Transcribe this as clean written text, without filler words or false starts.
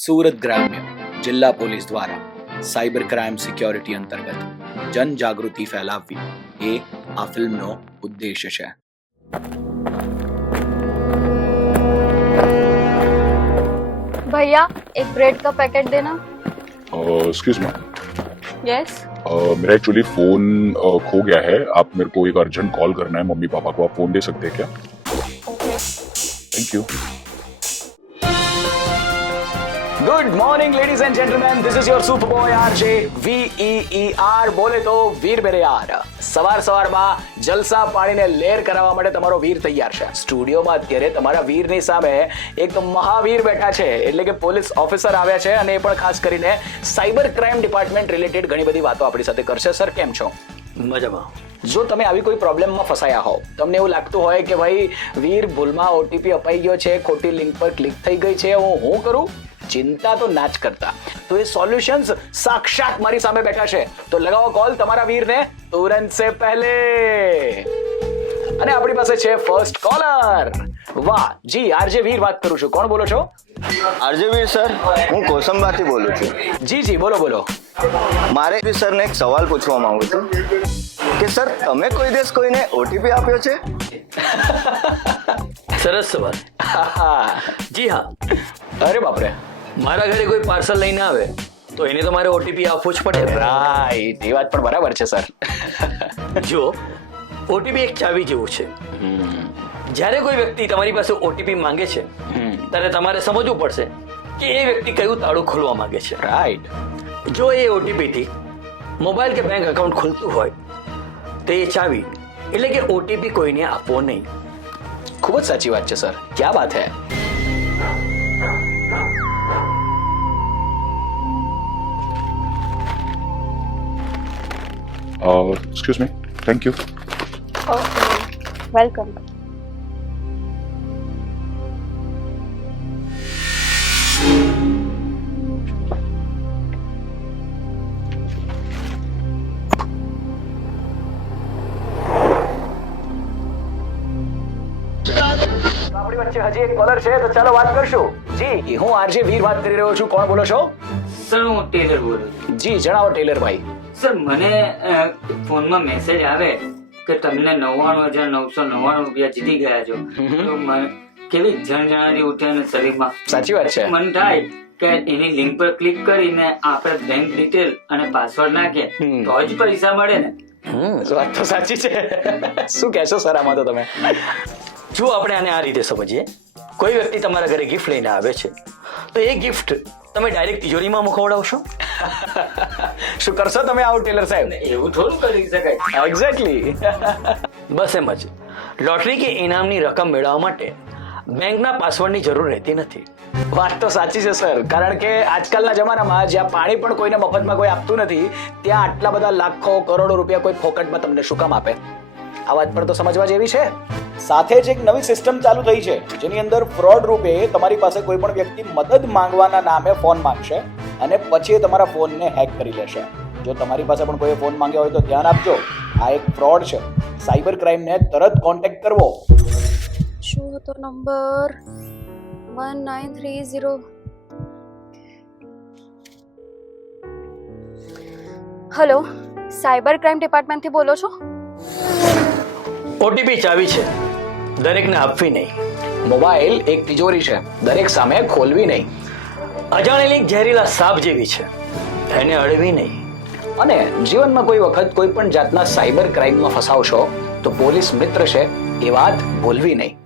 સુરત ગ્રામ્ય જિલ્લા પોલીસ દ્વારા સાયબર ક્રાઇમ સિક્યોરિટી અંતર્ગત જનજાગૃતિ ફેલાવવી એ આ ફિલ્મનો ઉદ્દેશ્ય છે. भैया एक ब्रेड का पैकेट देना. Excuse me yes. मेरा एक्चुअली फ़ोन खो गया है. आप मेरे को एक अर्जेंट कॉल करना है मम्मी पापा को. आप फ़ोन दे सकते हैं क्या? Okay. Thank you. Good morning ladies and gentleman, this is your super boy RJ VEER. બોલે તો વીર મેરે યાર. સવારમાં જલસા પાડીને લેર કરાવવા માટે તમારો વીર તૈયાર છે. સ્ટુડિયોમાં અત્યારે તમારા વીરની સામે એક મહાવીર બેઠા છે, એટલે કે પોલીસ ઓફિસર આવ્યા છે, અને એ પણ ખાસ કરીને સાયબર ક્રાઇમ ડિપાર્ટમેન્ટ રિલેટેડ ઘણી બધી વાતો આપણી સાથે કરશે. સર, કેમ છો? મજામાં. જો તમે આવી કોઈ પ્રોબ્લેમમાં ફસાયા હોવ, તમને એવું લાગતું હોય કે ભાઈ વીર ભૂલમાં OTP અપાઈ ગયો છે, ખોટી લિંક પર ક્લિક થઈ ગઈ છે, હું કરું? ચિંતા તો ના જ કરતા. તો એ સોલ્યુશન્સ સાક્ષાત મારી સામે બેઠા છે. તો લગાવો કોલ તમારા વીરને તુરંત સે પહેલે. અને આપણી પાસે છે ફર્સ્ટ કોલર. વાહ જી, આરજે વીર વાત કરું છું. કોણ બોલો છો? આરજે વીર સર, હું કોસંબાથી બોલું છું. જી બોલો. મારે વીર સરને એક સવાલ પૂછવા માંગુ છું કે સર, તમે કોઈ દિવસ કોઈને OTP આપ્યો છે? સરસ સવાલ. જી હા. અરે બાપરે. મારા ઘરે કોઈ પાર્સલ લઈને આવે તો એને તો મારે OTP આપવું જ પડે. રાઈટ, એ વાત પણ બરાબર છે સર. જો OTP એક ચાવી જેવું છે. જ્યારે કોઈ વ્યક્તિ તમારી પાસે OTP માંગે છે ત્યારે તમારે સમજવું પડશે કે એ વ્યક્તિ કયું તાળું ખોલવા માંગે છે. રાઈટ. જો એ OTP થી મોબાઈલ કે બેંક એકાઉન્ટ ખુલતું હોય તો એ ચાવી એટલે કે OTP કોઈને આપવો નહીં. ખૂબ જ સાચી વાત છે સર. ક્યા બાત હૈ. Excuse me. Thank you. Okay, welcome. આપણી વચ્ચે હજી એક કોલર છે, તો ચાલો વાત કરશું. જી, હું આરજે વીર વાત કરી રહ્યો છું. કોણ બોલો છો? સર, હું ટેલર બોલું છું. જી, જણાવો ટેલર ભાઈ. સર, મને ફોનમાં મેસેજ આવે કે તમને 99,999 રૂપિયા જીતી ગયા છો. તો મને કેવી જણજણાટી ઉઠે અને શરીરમાં. સાચી વાત છે. મન થાય કે એની લિંક પર ક્લિક કરીને આપણે બેંક ડિટેલ અને પાસવર્ડ નાખીએ તો જ પૈસા મળે ને. વાત તો સાચી છે. શું કહેશો સર આમાં તો તમે? જો આપણે આને આ રીતે સમજીએ, કોઈ વ્યક્તિ તમારા ઘરે ગિફ્ટ લઈને આવે છે તો એ ગિફ્ટ તમે ડાયરેક્ટ તિજોરીમાં મુખવડાવશો? શું કરશો તમે આવું ટેલર સાહેબ? એવું થોડું કરી શકાય. એક્ઝેક્ટલી. બસ એમ જ. લોટરી કે ઇનામની રકમ મેળવવા માટે બેંકના પાસવર્ડની જરૂર રહેતી નથી. વાત તો સાચી છે સર, કારણ કે આજકાલના જમાનામાં જ્યાં પાણી પણ કોઈને મફતમાં કોઈ આપતું નથી, ત્યાં આટલા બધા લાખો કરોડો રૂપિયા કોઈ ફોકટમાં તમને શું કામ આપે? આ વાત પર તો સમજવા જેવી છે. સાથે જ એક નવી સિસ્ટમ ચાલુ થઈ છે, જેની અંદર ફ્રોડ રૂપે તમારી પાસે કોઈ પણ વ્યક્તિ મદદ માંગવાના નામે ફોન માંગશે અને પછી એ તમારા ફોનને હેક કરી લેશે. જો તમારી પાસે પણ કોઈ ફોન માંગ્યો હોય તો ધ્યાન આપજો, આ એક ફ્રોડ છે. સાયબર ક્રાઇમને તરત કોન્ટેક્ટ કરવો. શું હતો નંબર? 1930. હેલો, સાયબર ક્રાઇમ ડિપાર્ટમેન્ટથી બોલો છો? OTP ચાવી છે, દરેકને આપવી નહીં. મોબાઈલ એક તિજોરી છે, દરેક સામે ખોલવી નહીં. અજાણેલી ઝેરીલા સાપ જેવી છે, એને અડવી નહીં. અને જીવનમાં કોઈ વખત કોઈ પણ જાતના સાયબર ક્રાઇમમાં ફસાવશો તો પોલીસ મિત્ર છે એ વાત ભૂલવી નહીં.